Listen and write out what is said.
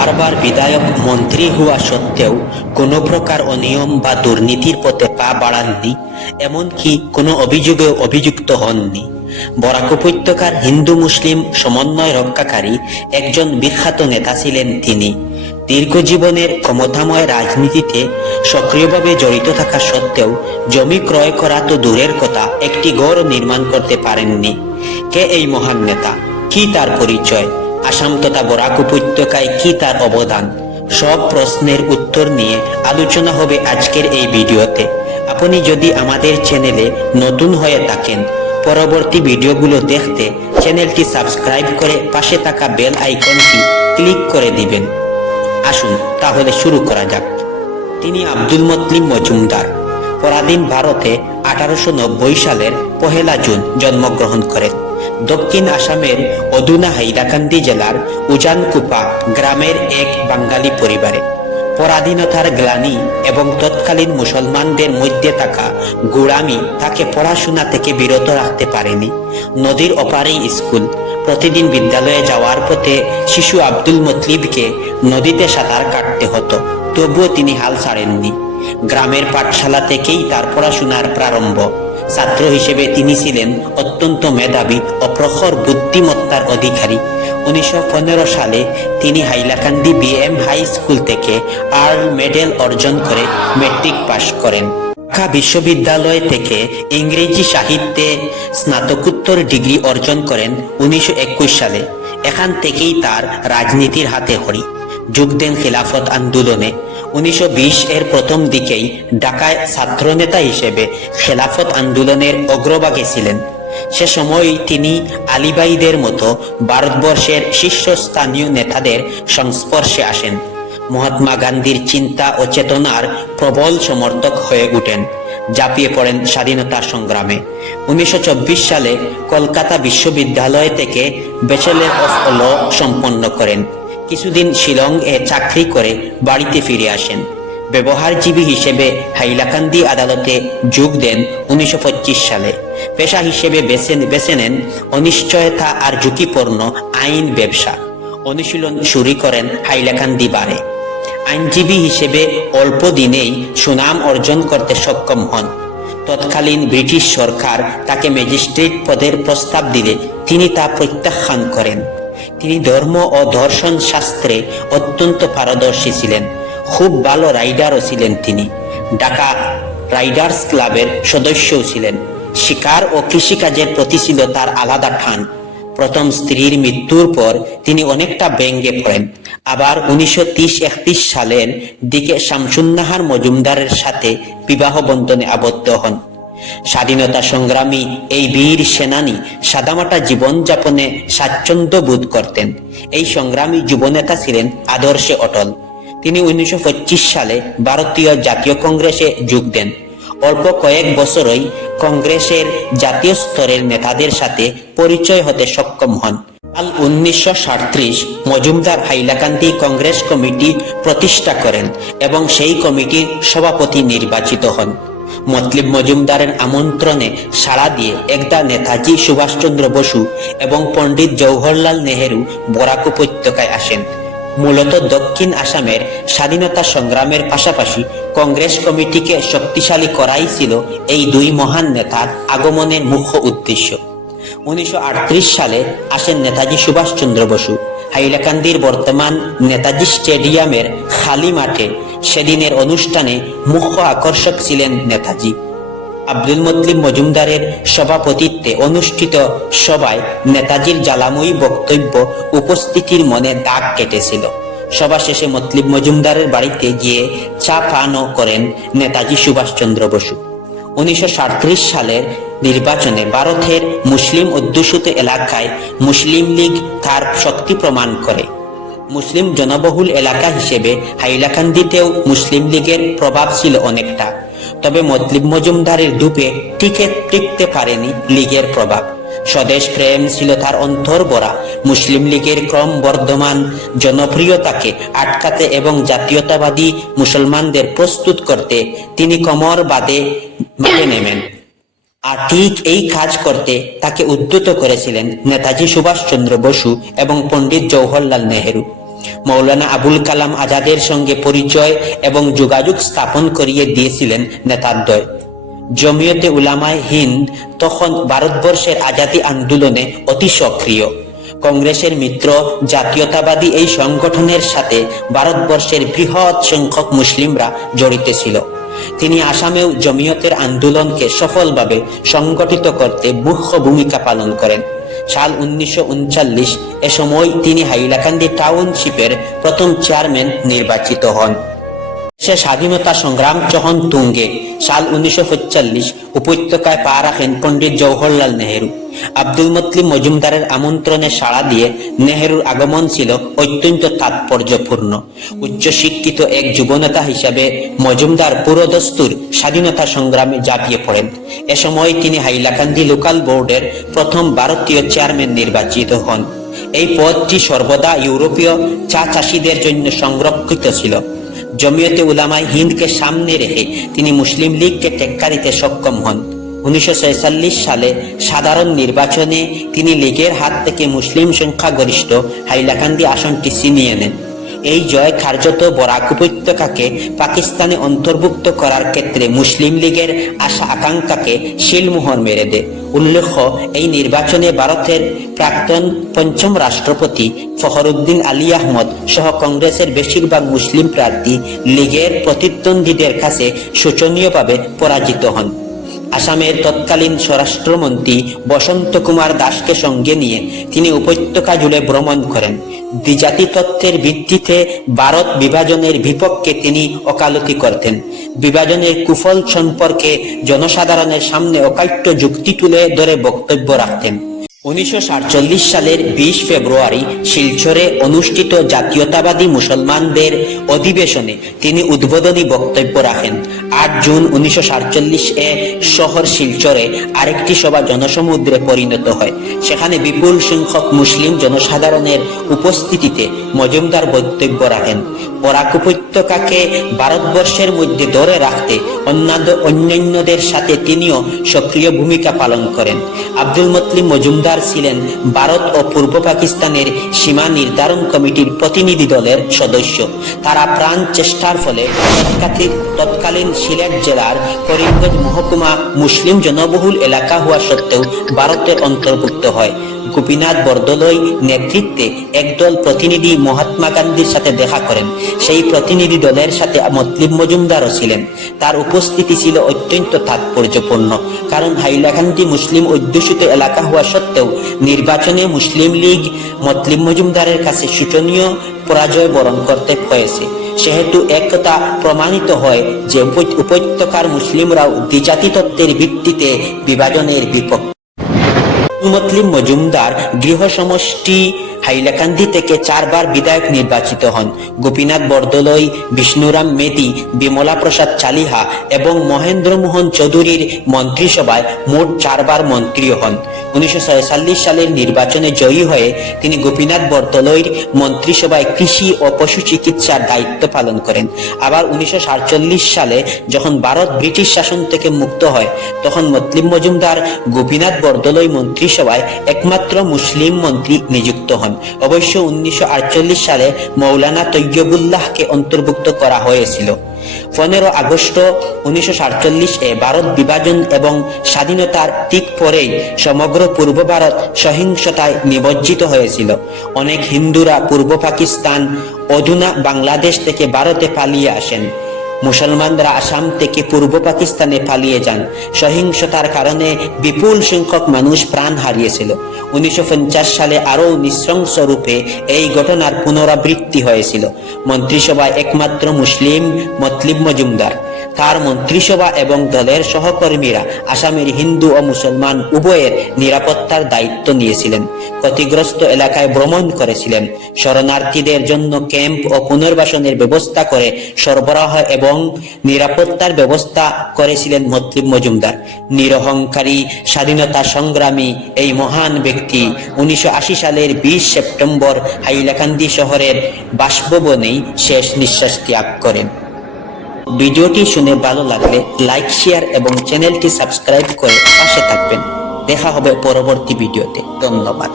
বারবার বিধায়ক মন্ত্রী হওয়া সত্ত্বেও কোনো প্রকার অনিয়ম বা দুর্নীতির পথে পা বাড়াননি, এমনকি কোনো অভিযোগেও অভিযুক্ত হননি। বরাক উপত্যকার হিন্দু মুসলিম সমন্বয় রক্ষাকারী একজন বিখ্যাত নেতা ছিলেন তিনি। দীর্ঘ জীবনের ক্ষমতাময় রাজনীতিতে সক্রিয়ভাবে জড়িত থাকা সত্ত্বেও জমি ক্রয় করা তো দূরের কথা, একটি গড় নির্মাণ করতে পারেননি। কে এই মহান নেতা? কি তার পরিচয়? আসাম তথা বরাক উপত্যকায় কি তার অবদান? সব প্রশ্নের উত্তর নিয়ে আলোচনা হবে আজকের এই ভিডিওতে। আপনি যদি আমাদের চ্যানেলে নতুন হয়ে থাকেন, পরবর্তী ভিডিওগুলো দেখতে চ্যানেলটি সাবস্ক্রাইব করে পাশে থাকা বেল আইকনটি ক্লিক করে দিবেন। আসুন তাহলে শুরু করা যাক। তিনি আব্দুল মতলিব মজুমদার। পরাধীন ভারতে 1890 সালের 1 জুন জন্মগ্রহণ করেন। দক্ষিণ আসামের অধুনা হাইলাকান্দি জেলার উজানকুপা গ্রামের এক বাঙালি পরিবারে। পরাধীনতার গ্লানি এবং তৎকালীন মুসলমানদের মধ্যে থাকা গোঁড়ামি তাকে পড়াশোনা থেকে বিরত রাখতে পারেনি। নদীর ওপারেই স্কুল। প্রতিদিন বিদ্যালয়ে যাওয়ার পথে শিশু আব্দুল মতলিবকে নদীতে সাঁতার কাটতে হতো, তবুও তিনি হাল ছাড়েননি। গ্রামের পাঠশালা থেকেই তার পড়াশোনার প্রারম্ভ। ছাত্র হিসেবে তিনি ছিলেন অত্যন্ত মেধাবী ও প্রখর বুদ্ধিমত্তার অধিকারী। 1915 সালে তিনি হাইলাকান্দি BM হাই স্কুল থেকে আর্ল মেডেল অর্জন করে ম্যাট্রিক পাশ করেন। ঢাকা বিশ্ববিদ্যালয় থেকে ইংরেজি সাহিত্যে স্নাতকোত্তর ডিগ্রি অর্জন করেন 1921 সালে। এখান থেকেই তার রাজনীতির হাতে খড়ি। যোগ দেন খিলাফত আন্দোলনে। 1920 এর প্রথম দিকেই ঢাকায় ছাত্রনেতা হিসেবে খেলাফত আন্দোলনের অগ্রভাগে ছিলেন। সে সময় তিনি আলীভাইদের মতো ভারতবর্ষের শীর্ষস্থানীয় নেতাদের সংস্পর্শে আসেন। মহাত্মা গান্ধীর চিন্তা ও চেতনার প্রবল সমর্থক হয়ে ওঠেন। ঝাঁপিয়ে পড়েন স্বাধীনতা সংগ্রামে। 1924 সালে কলকাতা বিশ্ববিদ্যালয় থেকে ব্যাচেলর অফ ল সম্পন্ন করেন। কিছুদিন শিলং এ চাকরি করে বাড়িতে ফিরে আসেন। ব্যবহারজীবী হিসেবে হাইলাকান্দি আদালতে যোগ দেন 1925 সালে। পেশা হিসেবে বেছে নেন অনিশ্চয়তা আর ঝুঁকিপূর্ণ আইন ব্যবসা। অনুশীলন শুরু করেন হাইলাকান্দি বারে। আইনজীবী হিসেবে অল্প দিনেই সুনাম অর্জন করতে সক্ষম হন। তৎকালীন ব্রিটিশ সরকার তাকে ম্যাজিস্ট্রেট পদের প্রস্তাব দিলে তিনি তা প্রত্যাখ্যান করেন। তিনি ধর্ম ও দর্শন শাস্ত্রে অত্যন্ত পারদর্শী ছিলেন। খুব ভালো রাইডারও ছিলেন তিনি। ঢাকা রাইডার্স ক্লাবের সদস্যও ছিলেন। শিকার ও কৃষিকাজের প্রতি ছিল তার আলাদা টান। প্রথম স্ত্রীর মৃত্যুর পর তিনি অনেকটা ব্যঙ্গে পড়েন। আবার 1930-31 সালের দিকে শামসুন্নাহার মজুমদারের সাথে বিবাহ বন্ধনে আবদ্ধ হন। স্বাধীনতা সংগ্রামী এই বীর সেনানী সাদামাটা জীবনযাপনে স্বাচ্ছন্দ্য বোধ করতেন। এই সংগ্রামী যুবনেতা ছিলেন আদর্শে অটল। তিনি 1925 সালে ভারতীয় জাতীয় কংগ্রেসে যোগ দেন। অল্প কয়েক বছরই কংগ্রেসের জাতীয় স্তরের নেতাদের সাথে পরিচয় হতে সক্ষম হন। 1937 মজুমদার হাইলাকান্দি কংগ্রেস কমিটি প্রতিষ্ঠা করেন এবং সেই কমিটির সভাপতি নির্বাচিত হন। মতলিব মজুমদারের আমন্ত্রণে সাড়া দিয়ে একদা নেতাজি সুভাষচন্দ্র বসু এবং পণ্ডিত জওহরলাল নেহেরু বরাক উপত্যকায় আসেন। মূলত দক্ষিণ আসামের স্বাধীনতা সংগ্রামের পাশাপাশি কংগ্রেস কমিটিকে শক্তিশালী করাই ছিল এই দুই মহান নেতার আগমনের মুখ্য উদ্দেশ্য। 1938 সালে আসেন নেতাজি সুভাষচন্দ্র বসু। হাইলাকান্দির বর্তমান নেতাজি স্টেডিয়ামের খালি মাঠে সেদিনের অনুষ্ঠানে মুখ্য আকর্ষক ছিলেন নেতাজি। আব্দুল মতলিব মজুমদারের সভাপতিত্বে অনুষ্ঠিত সভায় নেতাজির জ্বালাময়ী বক্তব্য উপস্থিতির মনে দাগ কেটেছিল। সভা শেষে মতলিব মজুমদারের বাড়িতে গিয়ে চা পানও করেন নেতাজি সুভাষচন্দ্র বসু। 1937 সালের নির্বাচনে ভারতের মুসলিম অধ্যুষিত এলাকায় মুসলিম লীগ তার শক্তি প্রমাণ করে। মুসলিম জনবহুল এলাকা হিসেবে হাইলাকান্দিতেও মুসলিম লীগের প্রভাব ছিল অনেকটা। তবে মতলিব মজুমদারের ধূপে টিকতে পারেনি লীগের প্রভাব। স্বদেশ প্রেম ছিল তার অন্তর ভরা। মুসলিম লীগের ক্রমবর্ধমান জনপ্রিয়তাকে আটকাতে এবং জাতীয়তাবাদী মুসলমানদের প্রস্তুত করতে তিনি কোমর বাঁধে মাঠে নেমেন। আর ঠিক এই কাজ করতে তাকে উদ্যত করেছিলেন নেতাজি সুভাষচন্দ্র বসু এবং পণ্ডিত জওহরলাল নেহেরু। মৌলানা আবুল কালাম আজাদের সঙ্গে পরিচয় এবং যোগাযোগ স্থাপন করিয়ে দিয়েছিলেন নেতাদ্বয়। জমিয়তে উলামায়ে হিন্দ তখন ভারতবর্ষের আজাদী আন্দোলনে অতি সক্রিয়। কংগ্রেসের মিত্র জাতীয়তাবাদী এই সংগঠনের সাথে ভারতবর্ষের বৃহৎ সংখ্যক মুসলিমরা জড়িত ছিল। তিনি আসামেও জমিয়তের আন্দোলনকে সফলভাবে সংগঠিত করতে মুখ্য ভূমিকা পালন করেন। সাল 1939 এ সময় তিনি হাইলাকান্দি টাউনশিপের প্রথম চেয়ারম্যান নির্বাচিত হন। সে স্বাধীনতা সংগ্রাম যখন তুঙ্গে, সাল 1945 উপত্যকায় পা রাখেন পণ্ডিত জওহরলাল নেহেরু। আব্দুল মুত্তালিব মজুমদারের আমন্ত্রণে সাড়া দিয়ে নেহেরুর আগমন ছিল অত্যন্ত তাৎপর্যপূর্ণ। উচ্চশিক্ষিত এক যুবনেতা হিসাবে মজুমদার পুরোদস্তুর স্বাধীনতা সংগ্রামে ঝাঁপিয়ে পড়েন। এ সময় তিনি হাইলাকান্দি লোকাল বোর্ডের প্রথম ভারতীয় চেয়ারম্যান নির্বাচিত হন। এই পদটি সর্বদা ইউরোপীয় চা চাষিদের জন্য সংরক্ষিত ছিল। জমিয়তে উলামায়ে হিন্দকে সামনে রেখে তিনি মুসলিম লীগকে টেক্কা দিতে সক্ষম হন। 1946 সালে সাধারণ নির্বাচনে তিনি লীগের হাত থেকে মুসলিম সংখ্যাগরিষ্ঠ হাইলাকান্দি আসনটি ছিনিয়ে নেন। এই জয় কার্যত বরাক উপত্যকাকে পাকিস্তানে অন্তর্ভুক্ত করার ক্ষেত্রে মুসলিম লীগের আশা আকাঙ্ক্ষাকে শিলমোহর মেরে দেয়। উল্লেখ্য, এই নির্বাচনে ভারতের প্রাক্তন পঞ্চম রাষ্ট্রপতি ফখরুদ্দিন আলী আহমদ সহ কংগ্রেসের বেশিরভাগ মুসলিম প্রার্থী লীগের প্রতিদ্বন্দ্বীদের কাছে শোচনীয়ভাবে পরাজিত হন। আসামের তৎকালীন স্বরাষ্ট্রমন্ত্রী বসন্ত কুমার দাসকে সঙ্গে নিয়ে তিনি উপত্যকা জুড়ে ভ্রমণ করেন। দ্বিজাতি তত্ত্বের ভিত্তিতে ভারত বিভাজনের বিপক্ষে তিনি ওকালতি করতেন। বিভাজনের কুফল সম্পর্কে জনসাধারণের সামনে অকাট্য যুক্তি তুলে ধরে বক্তব্য রাখতেন। 1947 সালের 20 ফেব্রুয়ারি শিলচরে অনুষ্ঠিত জাতীয়তাবাদী মুসলমানদের অধিবেশনে তিনি উদ্বোধনী বক্তব্য রাখেন। 8 জুন 1947 শহর শিলচরে আরেকটি সভা জনসমুদ্রে পরিণত হয়। সেখানে বিপুল সংখ্যক মুসলিম জনসাধারণের উপস্থিতিতে মজুমদার বক্তব্য রাখেন। বরাক উপত্যকাকে ভারতবর্ষের মধ্যে ধরে রাখতে অন্যান্যদের সাথে তিনিও সক্রিয় ভূমিকা পালন করেন। আব্দুল মুত্তালিব মজুমদার ছিলেন ভারত ও পূর্ব পাকিস্তানের সীমা নির্ধারণ কমিটির প্রতিনিধি দলের সদস্য। তারা প্রাণ চেষ্টার ফলে তৎকালীন সিলেট জেলার করিমগঞ্জ মহকুমা মুসলিম জনবহুল এলাকা হওয়া সত্ত্বেও ভারতের অন্তর্ভুক্ত হয়। গোপীনাথ বরদলৈ নেতৃত্বে একদল প্রতিনিধি মহাত্মা গান্ধীর সাথে দেখা করেন। সেই প্রতিনিধি দলের সাথে মুত্তালিব মজুমদারও ছিলেন। তার উপস্থিতি ছিল অত্যন্ত তাৎপর্যপূর্ণ, কারণ হাইলাকান্দি মুসলিম অধ্যুষিত এলাকা হওয়া সত্ত্বেও নির্বাচনে মুসলিম লীগ মুত্তালিব মজুমদারের কাছে শোচনীয় পরাজয় বরণ করতে হয়েছে। সেহেতু একথা প্রমাণিত হয় যে উপত্যকার মুসলিমরাও দ্বিজাতি তত্ত্বের ভিত্তিতে বিভাজনের বিপক্ষে। মুত্তালিব মজুমদার গৃহ সমষ্টি হাইলাকান্দি থেকে 4 বার বিধায়ক নির্বাচিত হন। গোপীনাথ বরদলৈ, বিষ্ণুরাম মেদি, বিমলা প্রসাদ চালিহা এবং মহেন্দ্র মোহন চৌধুরীর মন্ত্রিসভায় মোট 4 বার মন্ত্রী হন। 1946 সালের নির্বাচনে জয়ী হয়ে তিনি গোপীনাথ বরদলৈর মন্ত্রিসভায় কৃষি ও পশু চিকিৎসার দায়িত্ব পালন করেন। আবার 1947 সালে যখন ভারত ব্রিটিশ শাসন থেকে মুক্ত হয়, তখন মুত্তালিব মজুমদার গোপীনাথ বরদলৈ মন্ত্রিসভায় একমাত্র মুসলিম মন্ত্রী নিযুক্ত হন। অবশ্য 1948 সালে মৌলানা তৈয়বুল্লাহকে অন্তর্ভুক্ত করা হয়েছিল। 15 আগস্ট 1947 ভারত বিভাজন এবং স্বাধীনতার ঠিক পরেই সমগ্র পূর্ব ভারত সহিংসতায় নিমজ্জিত হয়েছিল। অনেক হিন্দুরা পূর্ব পাকিস্তান, অধুনা বাংলাদেশ থেকে ভারতে পালিয়ে আসেন। মুসলমানরা আসাম থেকে পূর্ব পাকিস্তানে পালিয়ে যান। সহিংসতার কারণে বিপুল সংখ্যক মানুষ প্রাণ হারিয়েছিল। 1950 সালে আরও নৃশংস রূপে এই ঘটনার পুনরাবৃত্তি হয়েছিল। মন্ত্রিসভায় একমাত্র মুসলিম মুত্তালিব মজুমদার। তার মন্ত্রিসভা এবং দলের সহকর্মীরা আসামের হিন্দু ও মুসলমান উভয়ের নিরাপত্তার দায়িত্ব নিয়েছিলেন। ক্ষতিগ্রস্ত এলাকায় ভ্রমণ করেছিলেন। শরণার্থীদের জন্য ক্যাম্প ও পুনর্বাসনের ব্যবস্থা করে সরবরাহ এবং নিরাপত্তার ব্যবস্থা করেছিলেন মুত্তালিব মজুমদার। নিরহংকারী স্বাধীনতা সংগ্রামী এই মহান ব্যক্তি 1980 সালের 20 সেপ্টেম্বর হাইলাকান্দি শহরের বাসভবনেই শেষ নিঃশ্বাস ত্যাগ করেন। ভিডিওটি শুনে ভালো লাগলে লাইক, শেয়ার এবং চ্যানেলটি সাবস্ক্রাইব করে পাশে থাকবেন। দেখা হবে পরবর্তী ভিডিওতে। ধন্যবাদ।